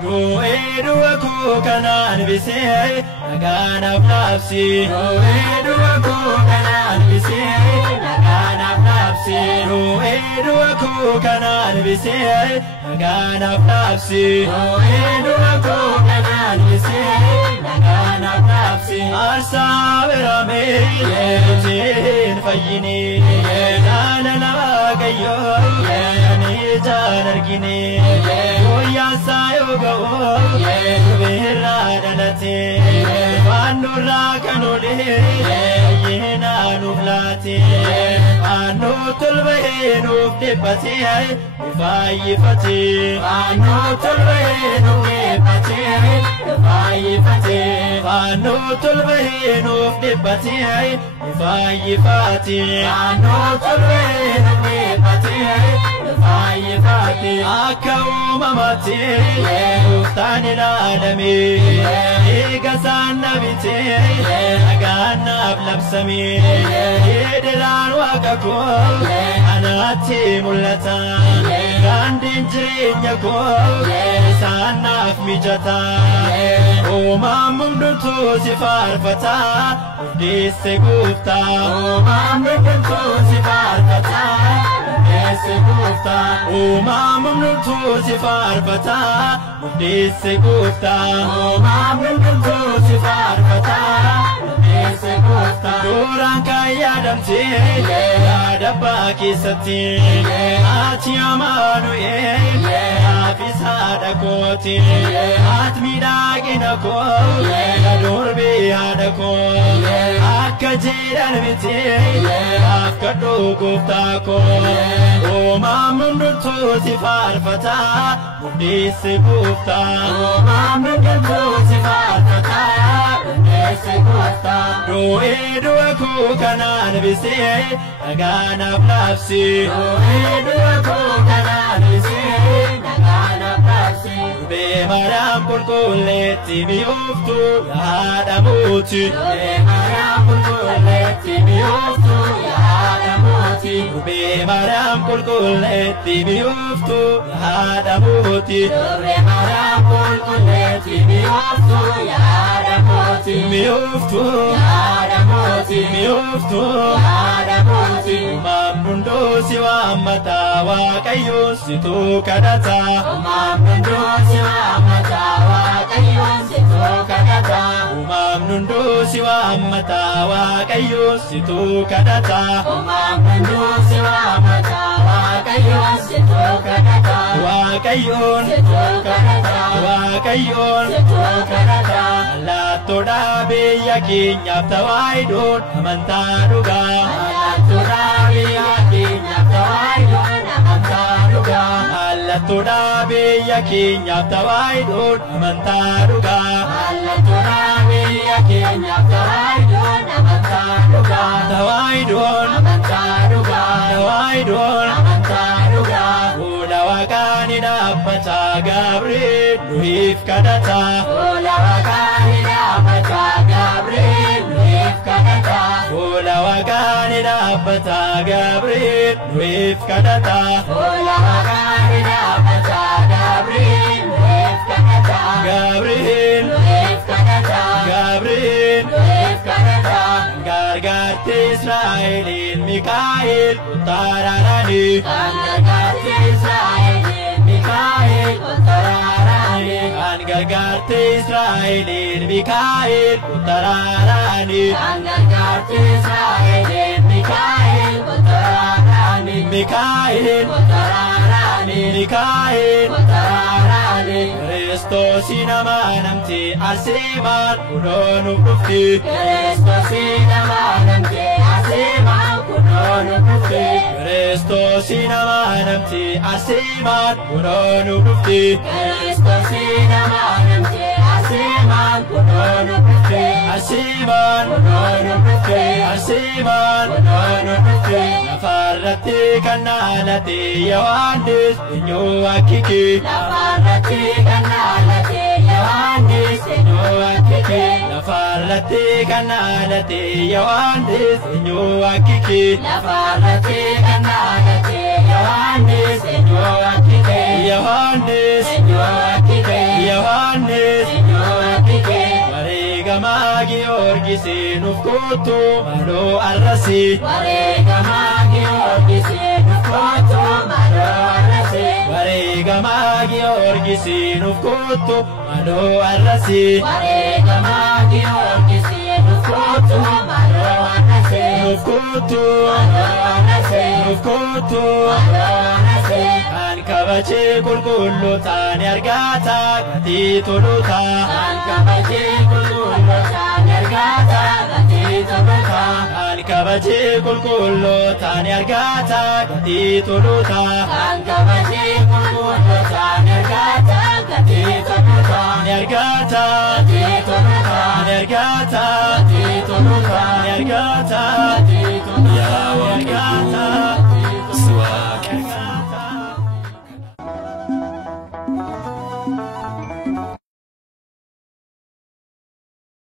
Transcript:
Roedu aku kanan bisi nagana flapsi Roedu aku kanan bisi nagana flapsi Roedu aku kanan bisi nagana flapsi Roedu aku kanan bisi nagana flapsi Arsa berame yetin fayini dana nagayo yani janargini Oya sayo go vera dalate Anura kanule yena nublate Anu tulbenu debate Fai fati Anu tulbenu debate Fai fati Anu tulbenu debate Fai fati Anu tulbenu debate Fai fati Akau mamati Uftani lalami Igasan nabiti Agana ablabsami Yediran wakaku Anati mulata Gandin jirinya ko Sanaf mijata Umamum duntu sifarfata Disse gufta Umamum duntu sifarfata Disse gufta Umamum duntu sifarfata Disse gufta Umamum duntu sifarfata Disse gufta Durang kaya damti Adabba kisati Ati amanu Afisa dakoti Atmida ginako Nadurbi hadako Akka jiran biti Akkadu guftako Umamum duntu sifarfata Disse gufta Umamum duntu sifarfata Disse gufta Roedu aku kanan bisi Nagana flapsi Roedu aku kanan bisi Nagana flapsi Be maram kulkuleti miyuftu Yahada muti Be maram kulkuleti miyuftu Yahada muti Be maram kulkuleti miyuftu Yahada muti Be maram kulkuleti miyuftu Yahada muti Miyuftu Yahada muti Miyuftu Yahada muti Mamnundo siwa mata wakayo situ kadata Mamnundo siwa mata wakayo situ kadata Mamnundo siwa mata wakayo situ kadata Mamnundo siwa mata wakayo situ kadata Wakayon situ kadata Wakayon situ kadata La toda beya kinyap tawaidon amantaruga La toda beya kinyap tawaidon amantaruga La toda beya kinyap tawaidon amantaruga La toda beya kinyap tawaidon amantaruga Tawaidon amantaruga Tawaidon amantaruga Ulawakani dapat Gabriel Nuhif kadata Ulawakani dapat Gabriel Nuhif kadata Ulawakani dapat Gabriel Nuhif kadata Ulawakani dapat Gabriel Nuhif kadata Gabriel Nuhif kadata Gabriel Nuhif kadata Gargarte Israelin Mikael Utararani Gargarte Israelin Mikael Utararani Gargarte Israelin Mikael Utararani Gargarte Israelin Mikael Utararani Mikael Utararani Mikael Utararani Kristos inamanamti asiman kunonu kufti Kristos inamanamti asiman kunonu kufti Kristos inamanamti asiman kunonu kufti Kristos inamanamti asiman kunonu kufti Asiman kunonu kufti Asiman kunonu kufti Nafarrati kanalati yawandis inyo akiki Nafarrati kanalati yawandis inyo akiki Nafarrati kanalati yawandis inyo akiki Nafarrati kanalati yawandis inyo akiki Yawandis inyo akiki Wareegamaa Giyoorgisiin uf kootu maloo arrasi. Wareegamaa Giyoorgisiin uf kootu maloo arrasi. Wareegamaa Giyoorgisiin uf kootu maloo arrasi. Wareegamaa Giyoorgisiin uf kootu maloo arrasi. Uf kootu Maloo arrasi. uf kootu Maloo arrasi. kan kabajee qulqullootaan argata gatii toluta. Kan kabajee qulqullootaan argata gatii toluta. Kan kabajee qulqullootaan argata gatii toluta. Kan kabajee qulqullootaan argata gatii toluta. Ni argata Gatii toluta. ni argata Gatii toluta. ni argata Gatii toluta. yaa Waaqaa